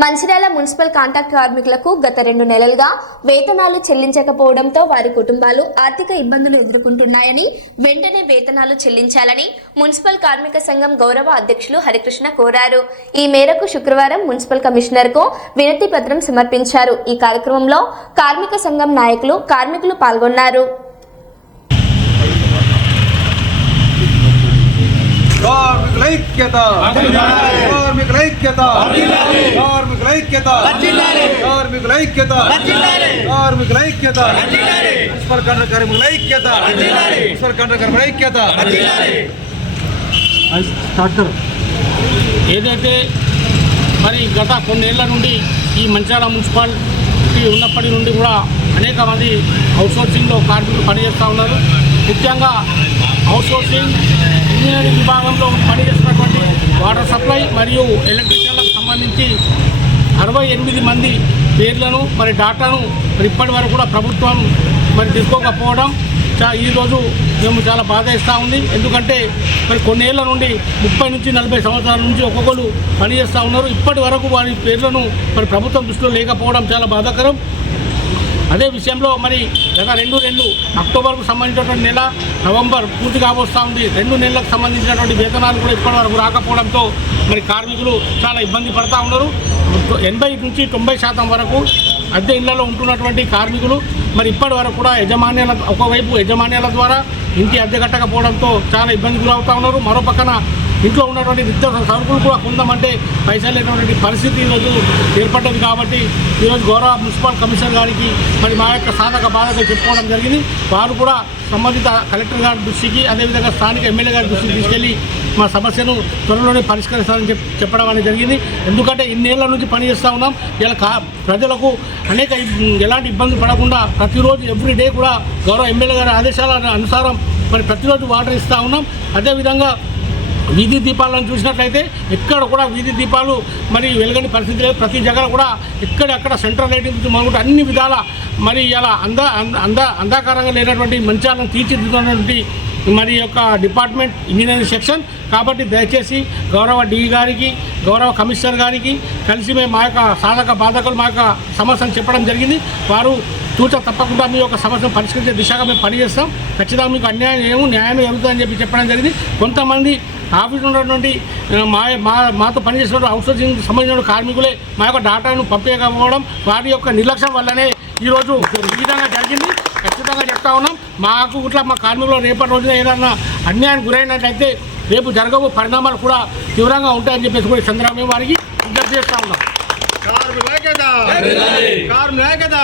Mancherial municipal contract కార్మికులకు గత రెండు నెలలుగా వేతనాలు చెల్లించకపోవడంతో వారి కుటుంబాలు ఆర్థిక ఇబ్బందులు ఎదుర్కొంటున్నాయని వెంటనే వేతనాలు చెల్లించాలని మున్సిపల్ కార్మిక సంఘం గౌరవ అధ్యక్షులు హరికృష్ణ కోరారు. ఈ మేరకు శుక్రవారం మున్సిపల్ కమిషనర్కు వినతి పత్రం సమర్పించారు. ఈ కార్యక్రమంలో కార్మిక సంఘం నాయకులు కార్మికులు పాల్గొన్నారు. కార్మికుల ఐక్యత! ఐక్యత కార్మికుల ఐక్యత కార్మికుల ఐక్యత కార్మికుల ఐక్యత మున్సిపల్ కాంట్రాక్ట్ కార్మికుల ఐక్యత మున్సిపల్ కాంట్రాక్ట్ కార్మికుల ఐక్యత ఏదైతే మరి గత కొన్నేళ్ళ నుండి ఈ మంచాల మున్సిపాలిటీ ఉన్నప్పటి నుండి కూడా అనేక మంది అవుట్సోర్సింగ్లో కార్మికులు పనిచేస్తూ ఉన్నారు. ముఖ్యంగా అవుట్సోర్సింగ్ ఇంజనీరింగ్ విభాగంలో పనిచేస్తున్నటువంటి వాటర్ సప్లై మరియు ఎలక్ట్రిషియన్లకు సంబంధించి అరవై ఎనిమిది మంది పేర్లను మరి డాటాను మరి ఇప్పటి వరకు కూడా ప్రభుత్వం మరి తీసుకోకపోవడం చా ఈరోజు మేము చాలా బాధేస్తూ ఉంది. ఎందుకంటే మరి కొన్నేళ్ళ నుండి ముప్పై నుంచి నలభై సంవత్సరాల నుంచి ఒక్కొక్కరు పనిచేస్తూ ఉన్నారు. ఇప్పటి వరకు వారి పేర్లను మరి ప్రభుత్వం దృష్టిలో లేకపోవడం చాలా బాధాకరం. అదే విషయంలో మరి గత రెండు రెండు అక్టోబర్కు సంబంధించినటువంటి నెల నవంబర్ పూర్తి కాబోస్తూ ఉంది. రెండు నెలలకు సంబంధించినటువంటి వేతనాలు కూడా ఇప్పటి వరకు రాకపోవడంతో మరి కార్మికులు చాలా ఇబ్బంది పడతా ఉన్నారు. ఎనభై నుంచి తొంభై శాతం వరకు అద్దె ఇళ్ళలో ఉంటున్నటువంటి కార్మికులు మరి ఇప్పటి వరకు కూడా యజమాన్యాల ఒకవైపు యజమాన్యాల ద్వారా ఇంటి అద్దె కట్టకపోవడంతో చాలా ఇబ్బంది గురవుతూ ఉన్నారు. మరో పక్కన ఇంట్లో ఉన్నటువంటి నిత్యావసర సరుకులు కూడా కొందామంటే పైసలు లేనటువంటి పరిస్థితి ఈరోజు ఏర్పడ్డది కాబట్టి ఈరోజు గౌరవ మున్సిపల్ కమిషనర్ గారికి మరి మా యొక్క సాధక బాధ్యత చెప్పుకోవడం జరిగింది. వారు కూడా సంబంధిత కలెక్టర్ గారి దృష్టికి అదేవిధంగా స్థానిక ఎమ్మెల్యే గారి దృష్టికి తీసుకెళ్ళి మా సమస్యను త్వరలోనే పరిష్కరిస్తారని చెప్ చెప్పడం అనేది జరిగింది. ఎందుకంటే ఇన్నేళ్ళ నుంచి పనిచేస్తూ ఉన్నాం. ఇలా కా ప్రజలకు అనేక ఎలాంటి ఇబ్బంది పడకుండా ప్రతిరోజు ఎవ్రీ డే కూడా గౌరవ ఎమ్మెల్యే గారి ఆదేశాల అనుసారం మరి ప్రతిరోజు వాటర్ ఇస్తూ ఉన్నాం. అదేవిధంగా వీధి దీపాలను చూసినట్లయితే ఎక్కడ కూడా వీధి దీపాలు మరి వెలగని పరిస్థితి లేదు. ప్రతి జగన కూడా ఎక్కడెక్కడ సెంట్రల్ లైటింగ్ నుంచి మొదలుకుంటే అన్ని విధాల మరి ఇలా అంద అంద- అంద లేనటువంటి మంచాలను తీర్చిదిద్దుతున్నటువంటి మరి యొక్క డిపార్ట్మెంట్ ఇంజనీరింగ్ సెక్షన్. కాబట్టి దయచేసి గౌరవ డి గారికి గౌరవ కమిషనర్ గారికి కలిసి మేము మా యొక్క సాధక బాధకులు మా యొక్క సమస్యను చెప్పడం జరిగింది. వారు తూచ తప్పకుండా మీ యొక్క సమస్యను పరిష్కరించే దిశగా మేము పనిచేస్తాం. ఖచ్చితంగా మీకు అన్యాయం ఏమో న్యాయం జరుగుతుందని చెప్పి చెప్పడం జరిగింది. కొంతమంది ఆఫీసులో ఉన్నటువంటి మా మా మాతో పనిచేసిన అవుట్సోర్సింగ్ సంబంధించిన కార్మికులే మా యొక్క డాటాను పంపించకపోవడం వారి యొక్క నిర్లక్ష్యం వల్లనే ఈరోజు ఈ విధంగా జరిగింది. ఖచ్చితంగా చెప్తా ఉన్నాం. మాకు ఇట్లా మా కార్మికులు రేపటి రోజున ఏదన్నా అన్యాయం గురైనట్లయితే రేపు జరగబో పరిణామాలు కూడా తీవ్రంగా ఉంటాయని చెప్పేసి కూడా చంద్రబాబు వారికి విజ్ఞప్తి చేస్తూ ఉన్నాం. కార్మికుల ఐక్యత